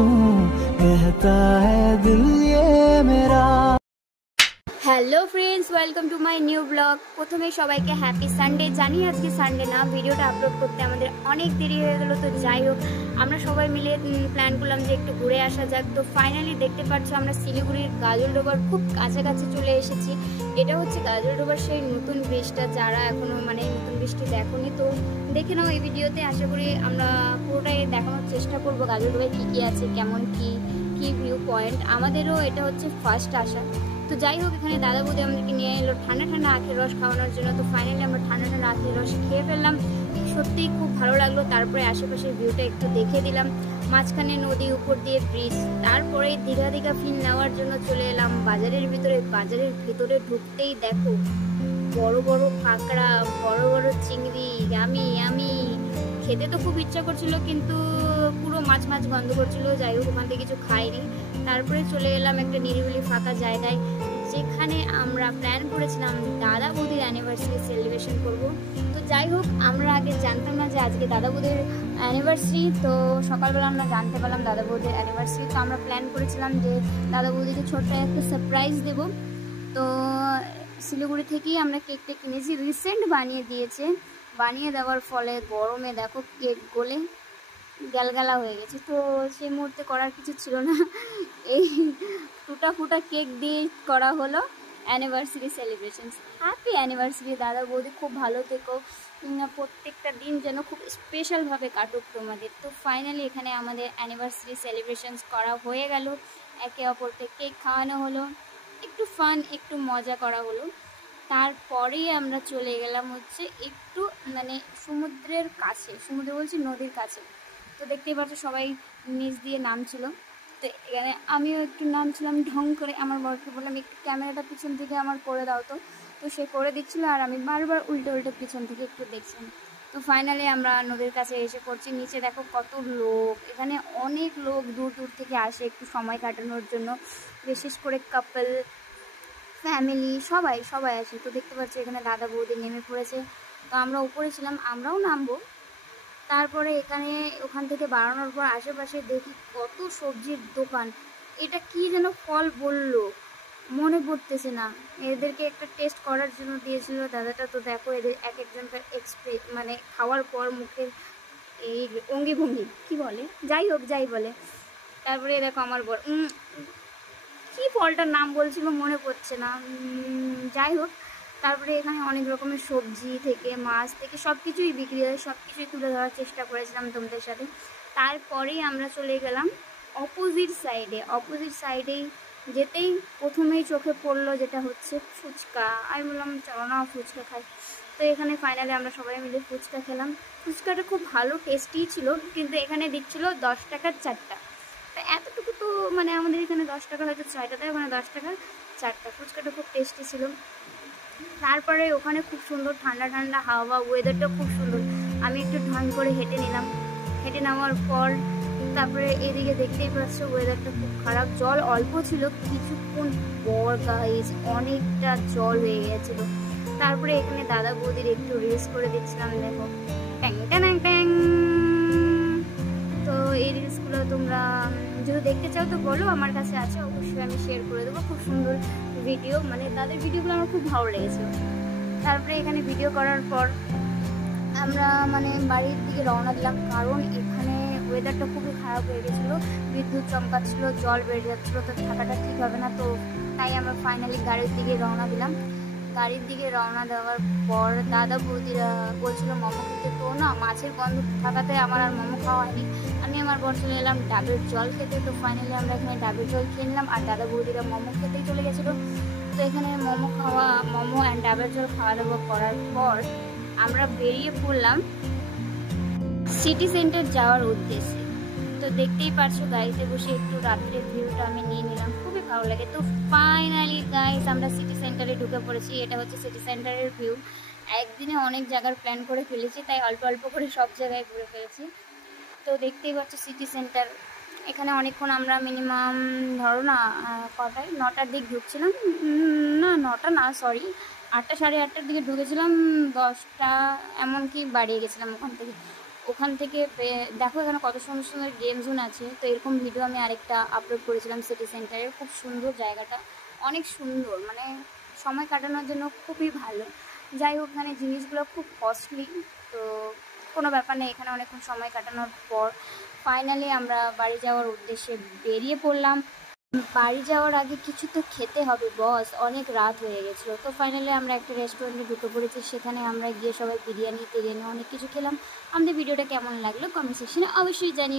आंसू कहता है दिल ये मेरा। Hello friends, welcome to my new blog. প্রথমে সবাইকে হ্যাপি সানডে। জানি আজকে সানডে না, ভিডিওটা আপলোড করতে আমাদের অনেক দেরি হয়ে গেল। তো যাই হোক, আমরা সবাই মিলে প্ল্যান করলাম যে একটু ঘুরে আসা যাক। তো ফাইনালি দেখতে পাচ্ছ আমরা শিলিগুড়ির গাজলডোবার খুব কাছাকাছি চলে এসেছি। এটা হচ্ছে গাজলডোবার সেই নতুন ব্রিজটা, যারা এখনও মানে নতুন ব্রিজটি দেখোনি তো দেখে নাও এই ভিডিওতে। আশা করি আমরা পুরোটাই দেখানোর চেষ্টা করবো গাজলডোবায় কী কী আছে, কেমন কী ভিউ পয়েন্ট। আমাদেরও এটা হচ্ছে ফার্স্ট আসা। তো যাই হোক, এখানে দাদা বৌদি আমাদেরকে নিয়ে এলো ঠান্ডা ঠান্ডা আখের রস খাওয়ানোর জন্য। তো ফাইনালি আমরা ঠান্ডা ঠান্ডা আখের রস খেয়ে ফেললাম, সত্যিই খুব ভালো লাগলো। তারপরে আশেপাশের ভিউটা একটু দেখে দিলাম, মাঝখানে নদী, উপর দিয়ে ব্রিজ। তারপরে দীঘা ফিল নেওয়ার জন্য চলে এলাম বাজারের ভিতরে। বাজারের ভিতরে ঢুকতেই দেখো বড় বড় কাঁকড়া, বড় বড় চিংড়ি। আমি খেতে তো খুব ইচ্ছা করছিল, কিন্তু পুরো মাছ গন্ধ করছিল। যাই হোক, ওখান থেকে কিছু খাইনি। তারপরে চলে এলাম একটা নিরিবিলি ফাঁকা জায়গায়, যেখানে আমরা প্ল্যান করেছিলাম দাদা বৌদির অ্যানিভার্সারি সেলিব্রেশন করব। তো যাই হোক, আমরা আগে জানতাম না যে আজকে দাদা বৌদির অ্যানিভার্সারি। তো সকালবেলা আমরা জানতে পারলাম দাদা বৌদির অ্যানিভার্সারি। তো আমরা প্ল্যান করেছিলাম যে দাদা বৌদিকে ছোট্ট একটা সারপ্রাইজ দেব। তো শিলিগুড়ি থেকেই আমরা কেকটা কিনেছি, রিসেন্ট বানিয়ে দিয়েছে। বানিয়ে দেওয়ার ফলে গরমে দেখো কেক গলে গালগালা হয়ে গেছে। তো সেই মুহূর্তে করার কিছু ছিল না, এই ফুটা কেক দিয়ে করা হলো অ্যানিভার্সারি সেলিব্রেশন। হ্যাপি অ্যানিভার্সারি দাদা বৌদি, খুব ভালো থেকো, প্রত্যেকটা দিন যেন খুব স্পেশালভাবে কাটুক তোমাদের। তো ফাইনালি এখানে আমাদের অ্যানিভার্সারি সেলিব্রেশনস করা হয়ে গেল, একে অপরকে কেক খাওয়ানো হলো, একটু ফান, একটু মজা করা হলো। তারপরেই আমরা চলে গেলাম হচ্ছে একটু মানে সমুদ্রের কাছে, সমুদ্র বলছি নদীর কাছে। তো দেখতেই পাচ্ছ সবাই নিচ দিয়ে নামছিল। তো এখানে আমিও একটু নামছিলাম ঢং করে। আমার বরকে বললাম একটু ক্যামেরাটা পিছন থেকে আমার করে দাও। তো সে করে দিচ্ছিলো, আর আমি বারবার উল্টে পিছন থেকে একটু দেখছিলাম। তো ফাইনালি আমরা নদীর কাছে এসে পড়ছি। নিচে দেখো কত লোক, এখানে অনেক লোক দূর থেকে আসে একটু সময় কাটানোর জন্য, বিশেষ করে কাপল, ফ্যামিলি, সবাই আসে। তো দেখতে পাচ্ছি এখানে দাদা বৌদি নেমে পড়েছে। তো আমরা উপরে ছিলাম, আমরাও নামবো। তারপরে ওখান থেকে বাড়ানোর পর আশেপাশে দেখি কত সবজির দোকান। এটা কি যেন ফল বললো, মনে পড়তেছে না। এদেরকে একটা টেস্ট করার জন্য দিয়েছিল দাদাটা। তো দেখো এদের এক একজনকার মানে খাওয়ার পর মুখের এই অঙ্গি ভঙ্গি কী বলে, যাই বলে। তারপরে দেখো আমার বর কি ফলটার নাম বলছিল মনে পড়ছে না, যাই হোক। তারপরে এখানে অনেক রকমের সবজি থেকে মাছ থেকে সব কিছুই বিক্রি হয়, সব কিছুই তুলে ধরার চেষ্টা করেছিলাম তোমাদের সাথে। তারপরেই আমরা চলে গেলাম অপোজিট সাইডেই যেতেই প্রথমেই চোখে পড়লো যেটা হচ্ছে ফুচকা। আমি বললাম চলো না ফুচকা খাই। তো এখানে ফাইনালি আমরা সবাই মিলে ফুচকা খেলাম। ফুচকাটা খুব ভালো, টেস্টি ছিল, কিন্তু এখানে দিচ্ছিল 10 টাকার 4টা। তো এতটুকু তো মানে আমাদের এখানে 10 টাকা হয়তো 6টা দেয়, ওখানে 10 টাকার 4টা। ফুচকাটা খুব টেস্টি ছিল। তারপরে ওখানে খুব সুন্দর ঠান্ডা হাওয়া, ওয়েদারটা খুব সুন্দর। আমি একটু ঢং করে হেঁটে নিলাম। হেঁটে নেওয়ার পর তারপরে এদিকে দেখতেই পাচ্ছ ওয়েদারটা খুব খারাপ, জল অল্প ছিল, কিছুক্ষণ পর গাইস অনেকটা জল হয়ে গেছিলো। তারপরে এখানে দাদা বৌদির একটু রিলস করে দিচ্ছিলাম, দেখো ট্যাং ট্যাং ট্যাং। তো এই রিলসগুলো তোমরা যদি দেখতে চাও তো বলো, আমার কাছে আছে, অবশ্যই আমি শেয়ার করে দেবো। খুব সুন্দর ভিডিও, মানে তাদের ভিডিওগুলো আমার খুব ভালো লেগেছে। তারপরে এখানে ভিডিও করার পর আমরা মানে বাড়ির দিকে রওনা দিলাম, কারণ এখানে ওয়েদারটা খুবই খারাপ হয়ে গেছিলো, বিদ্যুৎ চমকাচ্ছিলো, জল বেড়ে যাচ্ছিলো। তো থাকাটা ঠিক হবে না, তো তাই আমরা ফাইনালি গাড়ির দিকে রওনা দিলাম। গাড়ির দিকে রওনা দেওয়ার পর দাদা বৌদিরা বলছিল মোমো খেতে, তো না মাছের গন্ধ থাকাতে আমার আর মোমো খাওয়া হয়নি। আমি আমার বর চলে এলাম ডাবের জল খেতে। তো ফাইনালি আমরা এখানে ডাবের জল খেয়ে নিলাম, আর দাদা বৌদিরা মোমো খেতেই চলে গেছিলো। তো এখানে মোমো অ্যান্ড ডাবের জল খাওয়া দাওয়া করার পর আমরা বেরিয়ে পড়লাম সিটি সেন্টার যাওয়ার উদ্দেশ্যে। তো দেখতেই পারছো গাড়িতে বসে একটু রাত্রের ভিউটা আমি নিয়ে নিলাম, খুবই ভালো লাগে। তো ফাইনালি গাইস আমরা সিটি সেন্টারে ঢুকে পড়েছি। এটা হচ্ছে সিটি সেন্টারের ভিউ। একদিনে অনেক জায়গার প্ল্যান করে ফেলেছি, তাই অল্প করে সব জায়গায় ঘুরে ফেলেছি। তো দেখতেই পাচ্ছ সিটি সেন্টার। এখানে অনেকক্ষণ আমরা মিনিমাম ধরো না কটায় 9টার দিক ঢুকছিলাম, না 9টা না সরি 8টা সাড়ে 8টার দিকে ঢুকেছিলাম, 10টা এমনকি বাড়িয়ে গেছিলাম ওখান থেকে। ওখান থেকে দেখো এখানে কত সুন্দর সুন্দর গেম জোন আছে। তো এরকম ভিডিও আমি আরেকটা আপলোড করেছিলাম সিটি সেন্টারের। খুব সুন্দর জায়গাটা, অনেক সুন্দর, মানে সময় কাটানোর জন্য খুবই ভালো। যাই হোক, এখানে জিনিসগুলো খুব কস্টলি, তো কোনো ব্যাপার নেই। এখানে অনেকক্ষণ সময় কাটানোর পর ফাইনালি আমরা বাড়ি যাওয়ার উদ্দেশ্যে বেরিয়ে পড়লাম। বাড়ি যাওয়ার আগে কিছু তো খেতে হবে বস, অনেক রাত হয়ে গেছিলো। তো ফাইনালি আমরা একটা রেস্টুরেন্টে ঢুকে পড়েছি, সেখানে আমরা গিয়ে সবাই বিরিয়ানি অনেক কিছু খেলাম। আমাদের ভিডিওটা কেমন লাগলো কমেন্ট সেকশনে অবশ্যই জানিও।